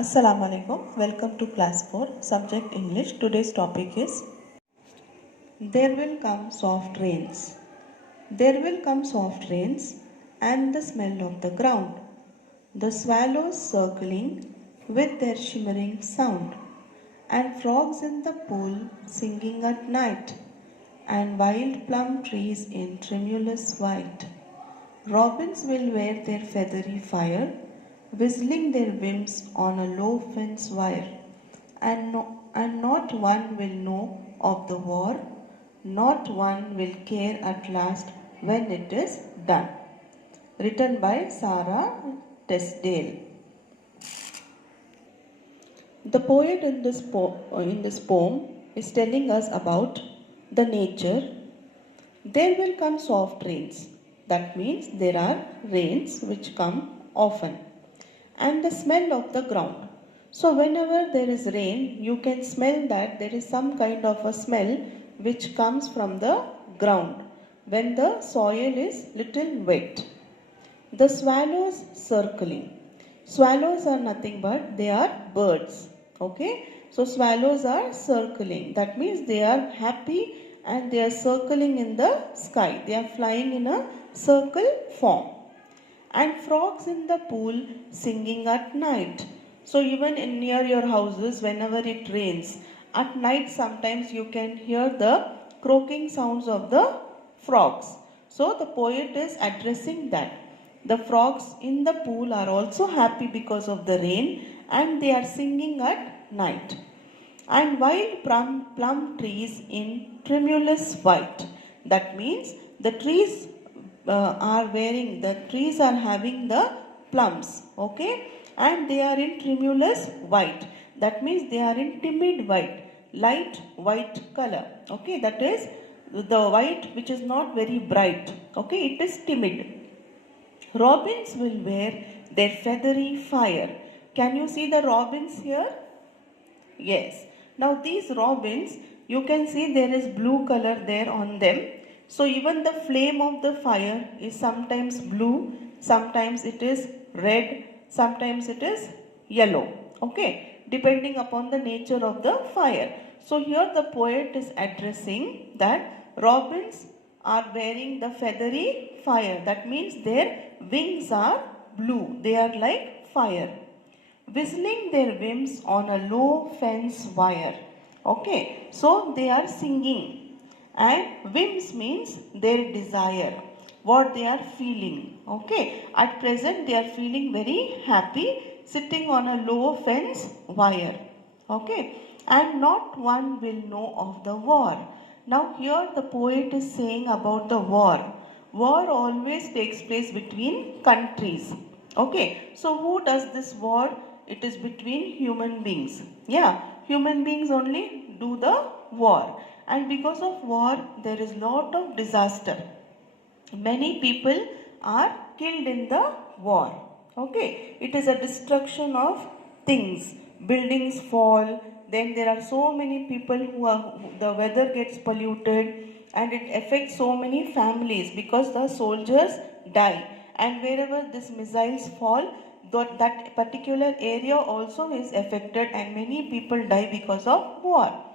Assalamu alaikum. Welcome to class 4, subject English. Today's topic is There will come soft rains. There will come soft rains and the smell of the ground. The swallows circling with their shimmering sound, and frogs in the pool singing at night, and wild plum trees in tremulous white. Robins will wear their feathery fire, whistling their whims on a low fence wire. And not one will know of the war, not one will care at last when it is done. Written by Sarah Tesdale. The poet in this poem is telling us about the nature. There will come soft rains. That means there are rains which come often. And the smell of the ground. So whenever there is rain, you can smell that there is some kind of a smell which comes from the ground when the soil is little wet. The swallows circling. Swallows are nothing but they are birds. Okay. So swallows are circling. That means they are happy and they are circling in the sky. They are flying in a circle form. And frogs in the pool singing at night. So even near your houses, whenever it rains, at night sometimes you can hear the croaking sounds of the frogs. So the poet is addressing that. The frogs in the pool are also happy because of the rain and they are singing at night. And wild plum trees in tremulous white. That means the trees the trees are having the plums, okay, and they are in tremulous white. That means they are in timid white, light white color, okay, that is the white which is not very bright, okay, it is timid. Robins will wear their feathery fire. Can you see the robins here? Yes. Now these robins, you can see there is blue color there on them. So even the flame of the fire is sometimes blue, sometimes it is red, sometimes it is yellow. Okay, depending upon the nature of the fire. So here the poet is addressing that robins are wearing the feathery fire. That means their wings are blue. They are like fire. Whistling their whims on a low fence wire. Okay, so they are singing. And whims means their desire, what they are feeling. Okay, at present they are feeling very happy sitting on a low fence wire. Okay, and not one will know of the war. Now here the poet is saying about the war. War always takes place between countries. Okay, so who does this war? It is between human beings. Yeah, human beings only do the war. And because of war, there is lot of disaster. Many people are killed in the war. Okay, it is a destruction of things. Buildings fall. Then there are so many people the weather gets polluted and it affects so many families because the soldiers die. And wherever these missiles fall, that particular area also is affected and many people die because of war.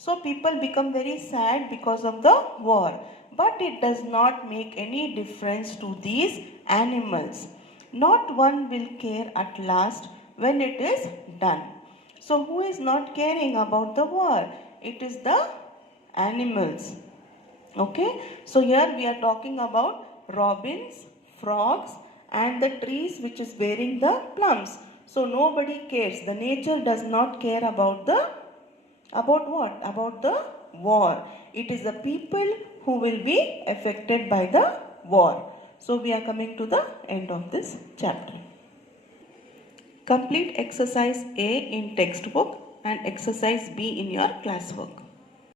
So people become very sad because of the war. But it does not make any difference to these animals. Not one will care at last when it is done. So who is not caring about the war? It is the animals. Okay. So here we are talking about robins, frogs and the trees which is bearing the plums. So nobody cares. The nature does not care about what? About the war. It is the people who will be affected by the war. So we are coming to the end of this chapter. Complete exercise A in textbook and exercise B in your classwork.